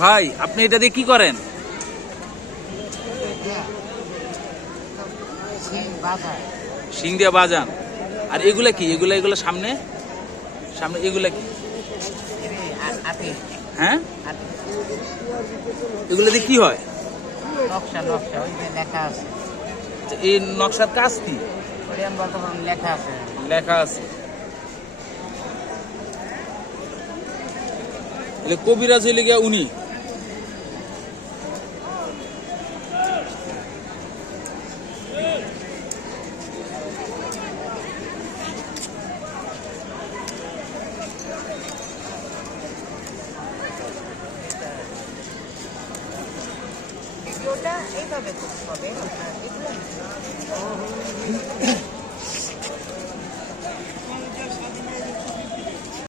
ভাই আপনি এটা দিয়ে কি করেন? শিং দিয়ে বাজান। আর এগুলা কি? এগুলা এগুলো সামনে? সামনে এগুলা কি? হ্যাঁ? এগুলা দিয়ে কি হয়? নকশা নকশা ওই যে লেখা আছে। আচ্ছা, এই নকশার কাজ কি? বলতে পারব লেখা আছে। লেখা আছে। কবিরাজ হইলে গিয়া উনি। ভিডিওটা এইভাবে করতে হবে। আপনার